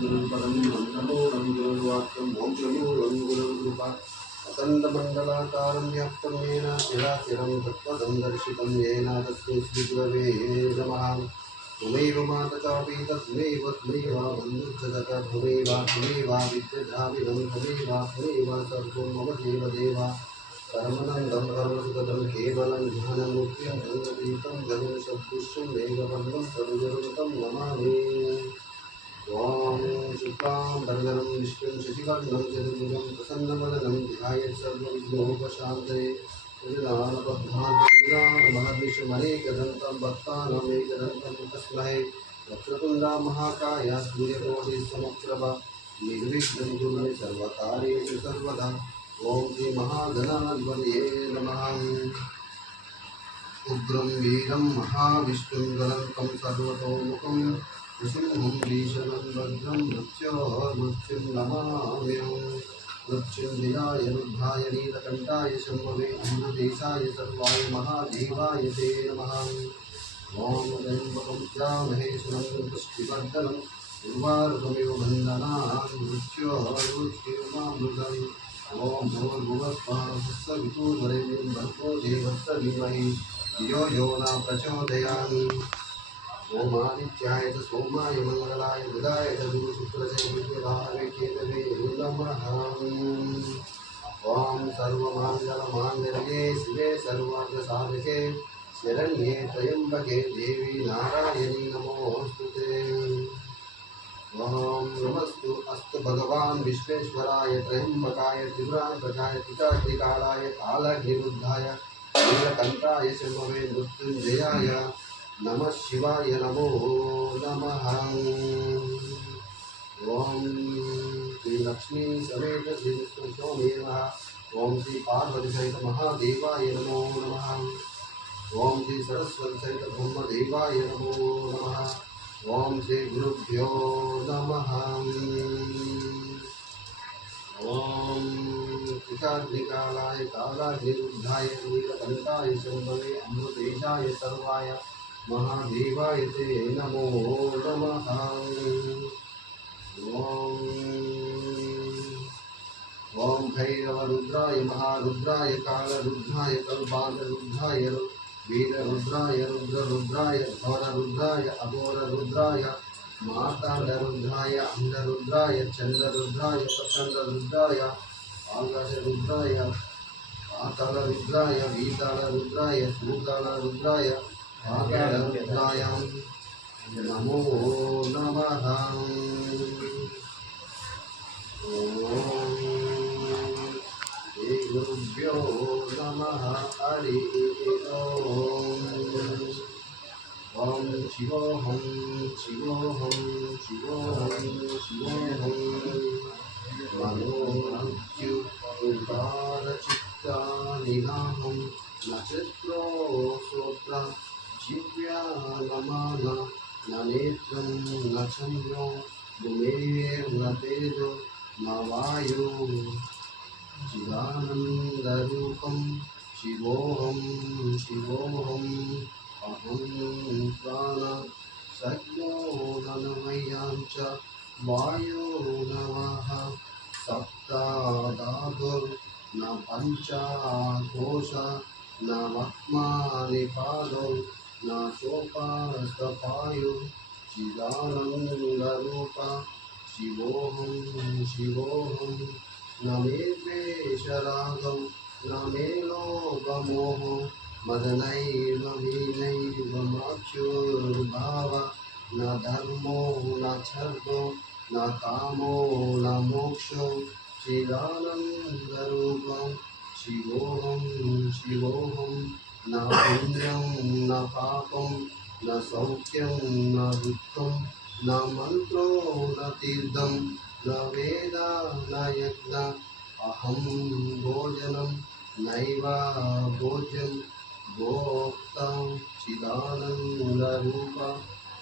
गुरुपदं मन्त्रमूलं गुरुर्वाक्यं मोक्षमूलं गुरुर्कृपा वसन्तमण्डलाकारं व्याप्तं येन निराकिरं तत्पदं दर्शितं येन तस्मै श्रीगुरवे नमः। त्वमेव माता पिता त्वमेव त्वमेव विद्याधामिनं त्वमेव सर्वं मम देवदेव परमानन्दं परमसुखदं केवलं ध्यानमुख्यं गङ्गतीतं गगनसदृशं मेघवर्णं सर्वगुरुं नमामि। ॐ शुक्लां वरदं विष्णुं शशिवर्णं चतुर्भुजं प्रसन्नवदनं ध्यायेत् सर्वविघ्नोपशान्तये महर्निशमनेकदन्तं भक्तानामेकदन्तं तस्मै वक्रतुण्डा महाकाय सूर्यकोटिसमप्रभा निर्विघ्नं कुरु मे सर्वकार्येषु सर्वदा। ओम श्री महागणाधिपतये नमः। उग्रं वीरं महाविष्णुं गणन्तं सर्वतोमुखं नृसिंहं भीषणं भद्रं मृत्युं नमाम्यहं। मृत्युंजयाय रुद्राय नीलकण्ठाय शम्भवे अमृतेशाय सर्वाय महादेवाय ते नमः। ओम त्र्यम्बकं यजामहे सुगन्धिं पुष्टिवर्धनम् उर्वारुकमिव बन्धनान् मृत्योर्मुक्षीयमामृतम्। ओम भूर्भुवस्सुवः सवितुर्वरेण्यं भर्गो देवस्य धीमहि धियो यो न प्रचोदयात्। ओम आदित्याय च सोमाय मंगलाय बुधाय च गुरुशुक्रसे विद्युदाय केतवे नमः। ओम सर्वमङ्गलमाङ्गल्ये शिवे सर्वार्थसाधके शरण्ये त्र्यम्बके देवी नारायणी नमोस्तुते। ओम नमस्तु अस्तु भगवान् विश्वेश्वराय त्र्यम्बकाय त्रिपुरान्तकाय टिकाग्निकालाय कालग्निरुद्धाय नीलकण्ठाय शम्भवे मृत्युञ्जयाय नमः शिवाय नमो नमः। ओम श्री लक्ष्मी समेत श्री विष्णु स्वामी नमः। ओम श्री पार्वती सहित महादेवाय नमो नमः। ओम श्री सरस्वती सहित ब्रह्मदेवाय नमो नमः। ओम श्री गुरुभ्यो नमः। ओम टिकाग्निकालाय कालाग्निरुद्धाय नीलकण्ठाय शम्भवे अमृतेशाय सर्वाय महादेवाय ते नमो नमः। ओम भैरवरुद्राय महारुद्राय कालरुद्राय कल्पान्तरुद्राय वीररुद्राय रुद्ररुद्राय घोररुद्राय अघोररुद्राय मार्ताण्डरुद्राय अंडरुद्राय चंद्ररुद्राय प्रचंडरुद्राय आकाशरुद्राय पातालरुद्राय वीतालरुद्राय सूतालरुद्राय पातालरुद्राय नमो नमः। श्री गुरुभ्यो नमः। हरि ओम। ओम शिवोहं शिवोहं शिवोहं शिवोहं मनोमृत्युकारचित्तानिनाहं नक्षत्रो श्रोत्र जीव्या नमान न नेत्रं न चन्द्रो भूमेर्न तेजो न वायो चिदानन्दरूपं शिवोहं शिवोहं अहं प्राण सज्ञो नमयां च वायो नमः। सप्ताधातुर्न पञ्चकोश न वक्मानि पादौ न चोपास्तपायु चिदानन्दरूप शिवोहं शिवोहं न मे द्वेषरागौ न मे लोभमोहो मदनैव वीनैव मृत्युर्भाव न धर्मो न छर्दो न कामो न मोक्षो चिदानन्दरूपं शिवोहं शिवोहं न पुण्यं न पापं न सौख्यं न दुःखं न मन्त्रो न तीर्थं न वेद न यज्ञ अहं भोजनं नैव भोज्यं भोक्ता चिदानन्दरूप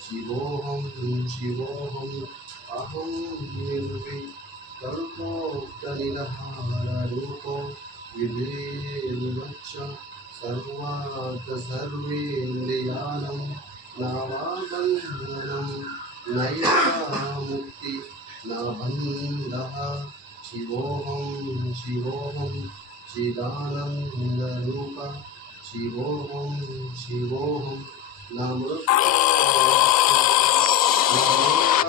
शिवोहं शिवोहं अहं निर्विकल्पोक्तनिराहाररूपो विधिर्वच्च सर्वात् सर्वेन्द्रियाणां नवाबन्धनं नैव मुक्ति बन्धः शिवोऽहं शिवोऽहं चिदानन्दरूप शिवोऽहं शिवोऽहं न मृत्युः